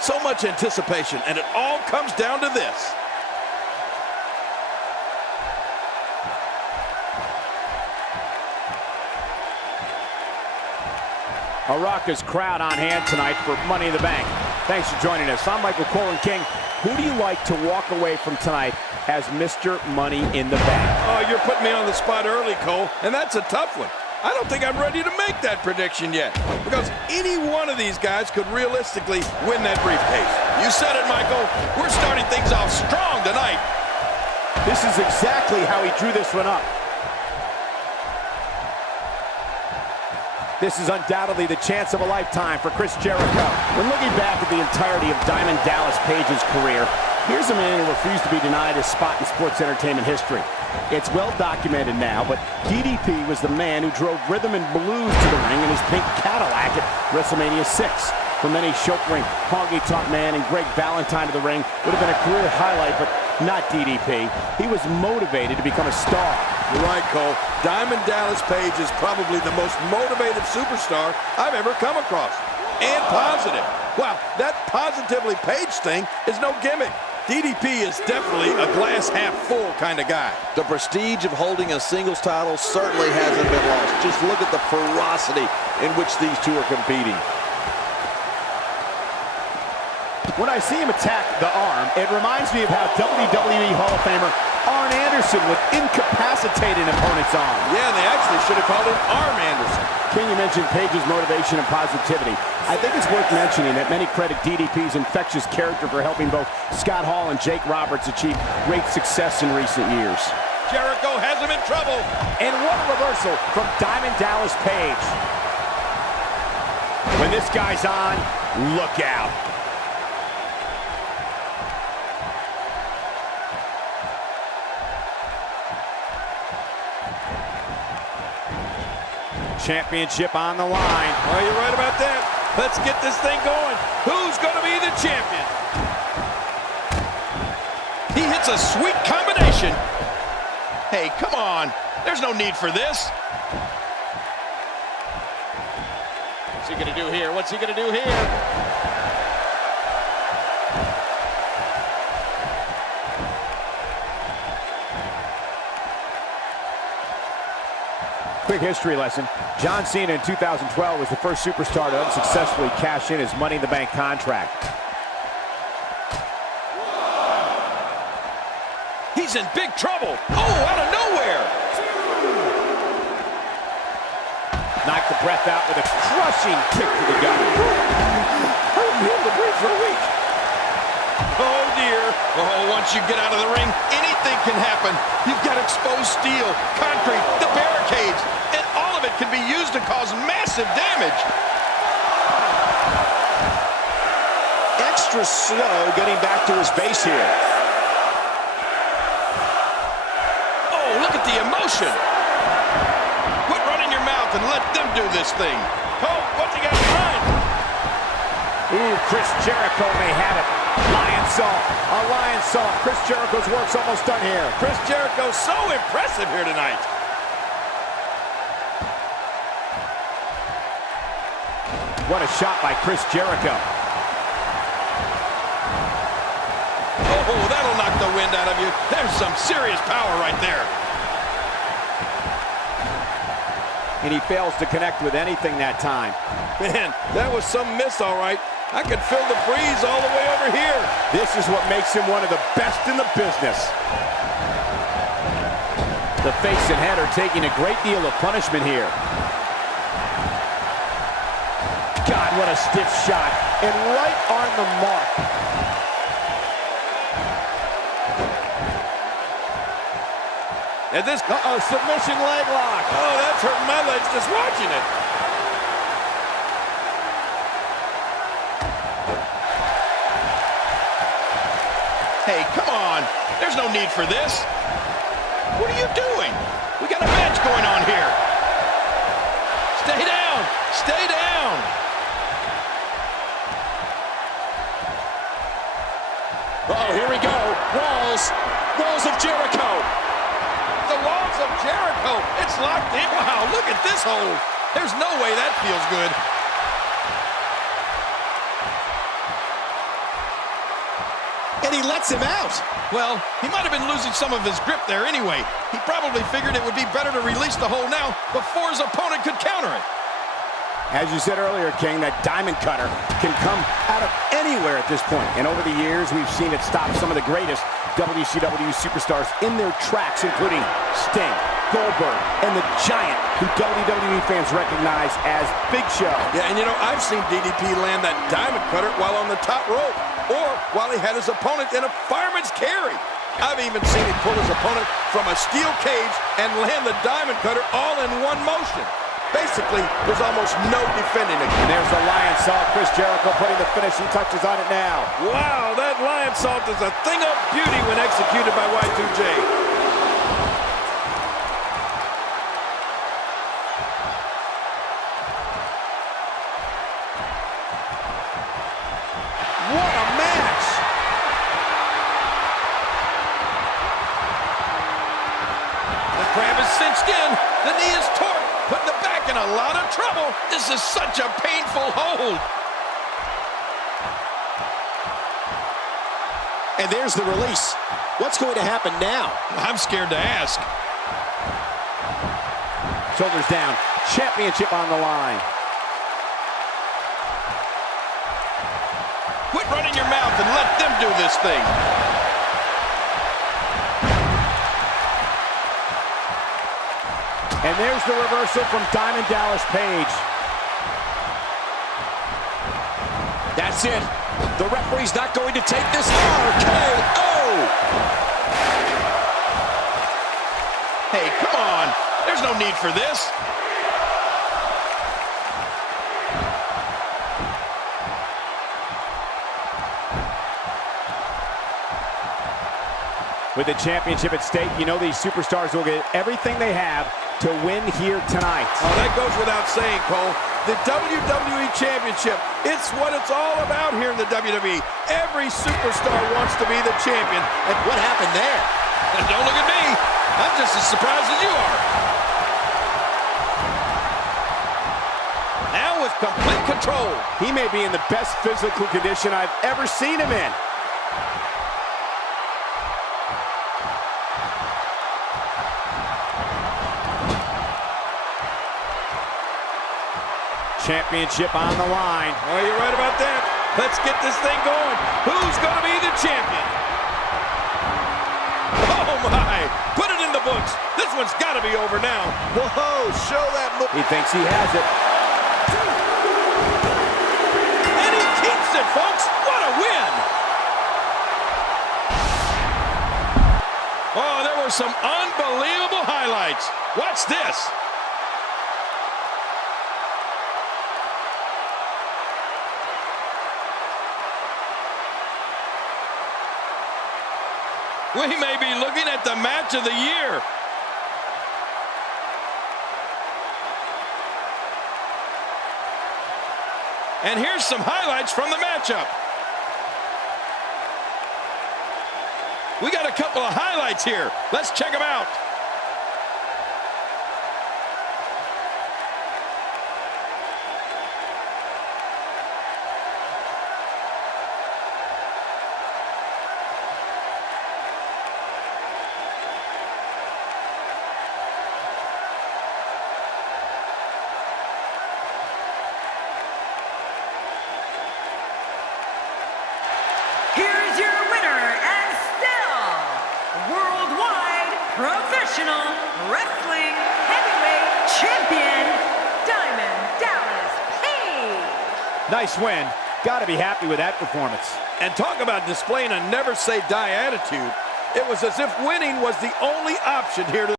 So much anticipation, and it all comes down to this. A raucous crowd on hand tonight for Money in the Bank. Thanks for joining us. I'm Michael Cole and King. Who do you like to walk away from tonight as Mr. Money in the Bank? Oh, you're putting me on the spot early, Cole, and that's a tough one. I don't think I'm ready to make that prediction yet, because any one of these guys could realistically win that briefcase. You said it, Michael. We're starting things off strong tonight. This is exactly how he drew this one up. This is undoubtedly the chance of a lifetime for Chris Jericho. When looking back at the entirety of Diamond Dallas Page's career, here's a man who refused to be denied his spot in sports entertainment history. It's well documented now, but DDP was the man who drove rhythm and blues to the ring in his pink Cadillac at WrestleMania 6. For many, chauffeuring honky-tonk man and Greg Valentine to the ring would have been a career highlight, but not DDP. He was motivated to become a star. You're right, Cole. Diamond Dallas Page is probably the most motivated superstar I've ever come across. And positive. Wow, that positively Page thing is no gimmick. DDP is definitely a glass half full kind of guy. The prestige of holding a singles title certainly hasn't been lost. Just look at the ferocity in which these two are competing. When I see him attack the arm, it reminds me of how WWE Hall of Famer Arn Anderson would incapacitate an opponent's arm. Yeah, they actually should have called him Arm Anderson. King, you mentioned Page's motivation and positivity. I think it's worth mentioning that many credit DDP's infectious character for helping both Scott Hall and Jake Roberts achieve great success in recent years. Jericho has him in trouble. And what a reversal from Diamond Dallas Page. When this guy's on, look out. Championship on the line. Oh, you're right about that. Let's get this thing going. Who's going to be the champion? He hits a sweet combination. Hey, come on. There's no need for this. What's he going to do here? What's he going to do here? Quick history lesson. John Cena in 2012 was the first superstar to unsuccessfully cash in his Money in the Bank contract. He's in big trouble. Oh, out of nowhere. Knocked the breath out with a crushing kick to the gut. I won't be able to breathe for a week. Oh, dear. Oh, once you get out of the ring, anything can happen. You've got exposed steel, concrete, the barricades, and all of it can be used to cause massive damage. Extra slow getting back to his base here. Oh, look at the emotion. Quit running your mouth and let them do this thing. Oh, what's he got behind? Ooh, Chris Jericho may have it. Lion Salt, a Lion Salt. Chris Jericho's work's almost done here. Chris Jericho's so impressive here tonight. What a shot by Chris Jericho. Oh, that'll knock the wind out of you. There's some serious power right there. And he fails to connect with anything that time. Man, that was some miss, all right. I could feel the breeze all the way over here. This is what makes him one of the best in the business. The face and head are taking a great deal of punishment here. God, what a stiff shot. And right on the mark. And this, submission leg lock. Oh, that's hurting my legs just watching it. Hey, come on. There's no need for this. What are you doing? We got a match going on here. Stay down. Stay down. Uh-oh, here we go. Walls of Jericho. The walls of Jericho. It's locked in. Wow, look at this hold. There's no way that feels good. and he lets him out. Well, he might have been losing some of his grip there anyway. He probably figured it would be better to release the hold now before his opponent could counter it. As you said earlier, King, that diamond cutter can come out of anywhere at this point. And over the years, we've seen it stop some of the greatest WCW superstars in their tracks, including Sting, Goldberg, and the Giant, who WWE fans recognize as Big Show. Yeah, and you know, I've seen DDP land that diamond cutter while on the top rope, or while he had his opponent in a fireman's carry. I've even seen him pull his opponent from a steel cage and land the diamond cutter all in one motion. Basically, there's almost no defending it. And there's the Lion Salt. Chris Jericho putting the finishing touches on it now. Wow, that Lion Salt is a thing of beauty when executed by Y2J. What a match! The crab is cinched in. The knee is torn. Putting the back in a lot of trouble. This is such a painful hold. And there's the release. What's going to happen now? I'm scared to ask. Shoulders down. Championship on the line. Quit running your mouth and let them do this thing. And there's the reversal from Diamond Dallas Page. That's it. The referee's not going to take this. RKO! Hey, come on. There's no need for this. With the championship at stake, you know these superstars will get everything they have to win here tonight. Oh, that goes without saying, Cole. The WWE Championship, it's what it's all about here in the WWE. Every superstar wants to be the champion. And what happened there? Don't look at me. I'm just as surprised as you are. Now with complete control. He may be in the best physical condition I've ever seen him in. Championship on the line. Oh, you're right about that. Let's get this thing going. Who's going to be the champion? Oh, my. Put it in the books. This one's got to be over now. Whoa, show that move. He thinks he has it. And he keeps it, folks. What a win. Oh, there were some unbelievable highlights. Watch this. We may be looking at the match of the year. And here's some highlights from the matchup. We got a couple of highlights here. Let's check them out. Here's your winner and still worldwide professional wrestling heavyweight champion, Diamond Dallas Page. Nice win. Got to be happy with that performance. And talk about displaying a never say die attitude. It was as if winning was the only option here.